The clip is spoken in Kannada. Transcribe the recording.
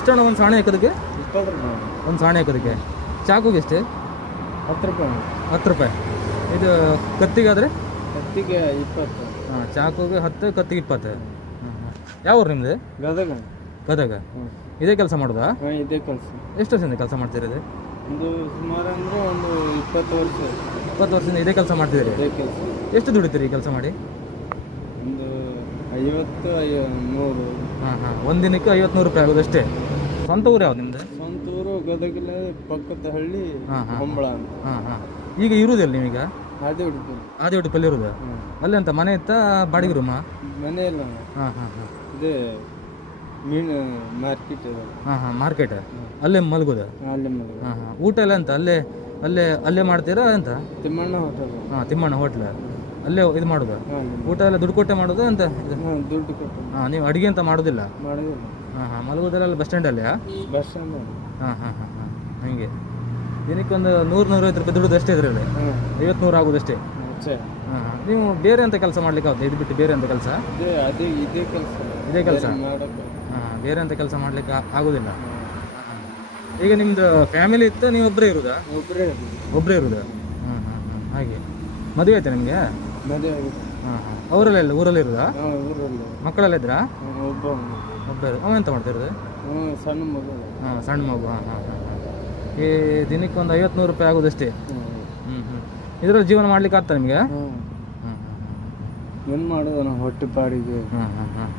ಎಷ್ಟಣ್ಣ ಒಂದು ಸಾಣೆ ಹಾಕೋದಕ್ಕೆ? 20 ರೂಪಾಯಿ. ಒಂದು ಸಾಣೆ ಹಾಕೋದಕ್ಕೆ. ಚಾಕುಗೆ ಎಷ್ಟು? 10 ರೂಪಾಯಿ. 10 ರೂಪಾಯಿ. ಇದು ಕತ್ತಿಗಾದರೆ? ಕತ್ತಿಗೆ 20. ಹಾಂ, ಚಾಕುಗೆ 10, ಕತ್ತಿಗೆ 20. ಯಾವ ಊರು ನಿಮ್ಮದು? ಗದಗ. ಗದಗ. ಇದೇ ಕೆಲಸ ಮಾಡೋದಾ? ಹಾಂ, ಇದೇ ಕೆಲಸ. ಎಷ್ಟು ವರ್ಷದಿಂದ ಕೆಲಸ ಮಾಡ್ತಿರೋದು? ಒಂದು ಸುಮಾರು ಅಂದರೆ ಒಂದು 20 ವರ್ಷ. 20 ವರ್ಷದಿಂದ ಇದೇ ಕೆಲಸ ಮಾಡ್ತಿದ್ದೀರಿ? ಇದೇ ಕೆಲಸ. ಎಷ್ಟು ದುಡಿತೀರಿ ಈ ಕೆಲಸ ಮಾಡಿ? ಒಂದು 50, 100. ಹಾಂ ಹಾಂ, ಒಂದು ದಿನಕ್ಕೆ 50-100 ರೂಪಾಯಿ ಆಗೋದು ಅಷ್ಟೇ. ಸ್ವಂತ ಊರು ಯಾವ್ದು ನಿಮ್ಮದು? ಸ್ವಂತ ಊರು ಗದಗಿಲ್ಲ, ಪಕ್ಕದ ಹಳ್ಳಿ ಹೊಂಬಳ ಅಂತ. ಹಾಂ ಹಾಂ. ಈಗ ಇರುವುದಿಲ್ಲ ನೀವೀಗ? ಅದೇ ಹುಡುಗರು. ಅದೇ ಉಡುಪಲ್ಲಿ ಇರೋದು? ಅಲ್ಲೇ ಅಂತ ಮನೆ ಇತ್ತಾ ಬಾಡಿಗೆ ರೂಮಾ? ಮನೆ ಇಲ್ಲ. ಹಾಂ ಹಾಂ ಹಾಂ. ಇದೇ ಮೀನು ಮಾರ್ಕೆಟ್ ಇದೆ. ಹಾಂ ಹಾಂ, ಮಾರ್ಕೆಟ್. ಅಲ್ಲೇ ಮಲಗೋದು? ಅಲ್ಲೇ ಮನೆ. ಹಾಂ ಹಾಂ. ಊಟ ಎಲ್ಲ ಅಂತ ಅಲ್ಲೇ ಅಲ್ಲೇ ಅಲ್ಲೇ ಮಾಡ್ತೀರಾ ಅಂತ? ತಿಮ್ಮಣ್ಣ ಹೋಟೆಲ್. ಹಾಂ, ತಿಮ್ಮಣ್ಣ ಹೋಟ್ಲ. ಅಲ್ಲೇ ಇದು ಮಾಡೋದು? ಹಾಂ, ಊಟ ಎಲ್ಲ ದುಡ್ಡು ಕೊಟ್ಟೆ ಮಾಡೋದು ಅಂತ? ದುಡ್ಡು ಕೊಟ್ಟು ಹಾಂ, ನೀವು ಅಡುಗೆ ಅಂತ ಮಾಡೋದಿಲ್ಲ? ಮಾಡೋದಿಲ್ಲ. ಹಾಂ ಹಾಂ. ಮಲಗೋದೆಲ್ಲ ಬಸ್ ಸ್ಟ್ಯಾಂಡಲ್ಲಿ? Bus stand. ಹಾಂ ಹಾಂ ಹಾಂ ಹಾಂ. ಹಾಗೆ ದಿನಕ್ಕೊಂದು 100-150 ರೂಪಾಯಿ ದುಡ್ಡು ಅಷ್ಟೇ ಇದರಲ್ಲಿ? 50-100 ಆಗೋದಷ್ಟೇ? ಹಾಂ ಹಾಂ. ನೀವು ಬೇರೆ ಅಂತ ಕೆಲಸ ಮಾಡ್ಲಿಕ್ಕೆ ಆಗುತ್ತೆ ಇದು ಬಿಟ್ಟು? ಬೇರೆ ಅಂತ ಕೆಲಸ? ಅದೇ ಇದೇ ಕೆಲಸ. ಇದೇ ಕೆಲಸ? ಮಾಡೋಕ್ಕೆ. ಹಾಂ, ಬೇರೆ ಅಂತ ಕೆಲಸ ಮಾಡ್ಲಿಕ್ಕೆ ಆಗೋದಿಲ್ಲ? ಈಗ ನಿಮ್ಮದು ಫ್ಯಾಮಿಲಿ ಇತ್ತು, ನೀವು ಒಬ್ಬರೇ ಇರೋದಾ? ಒಬ್ಬರೇ ಇರೋದು? ಹಾಂ ಹಾಂ ಹಾಂ. ಹಾಗೆ ಮದುವೆ ಆಯ್ತಾ ನಿಮಗೆ? ಮದುವೆ ಆಗಿದೆ. ಹಾಂ ಹಾಂ. ಅವರೆಲ್ಲ ಊರಲ್ಲಿ ಇರೋದಾ? ಹಾಂ, ಊರಲ್ಲಿ. ಮಕ್ಕಳೆಲ್ಲ ಇದ್ರಾ? ಒಬ್ಬ. ಅವ ಎಂತ ಮಾಡ್ತಿರೋದು? ಸಣ್ಣ ಮಗು. ಹಾಂ, ಸಣ್ಣ ಮಗು. ಹಾಂ ಹಾಂ ಹಾಂ ಹಾಂ. ಈ ದಿನಕ್ಕೆ ಒಂದು 50-100 ರೂಪಾಯಿ ಆಗೋದಷ್ಟೇ? ಹ್ಞೂ ಹ್ಞೂ. ಇದರಲ್ಲಿ ಜೀವನ ಮಾಡ್ಲಿಕ್ಕೆ ಆಗ್ತಾ ನಿಮಗೆ? ಹ್ಞೂ. ಹಾಂ ಹಾಂ ಹಾಂ. ಏನು ಮಾಡೋದು ನಾವು ಹೊಟ್ಟೆ ಪಾಡಿಗೆ. ಹಾಂ ಹಾಂ ಹಾಂ.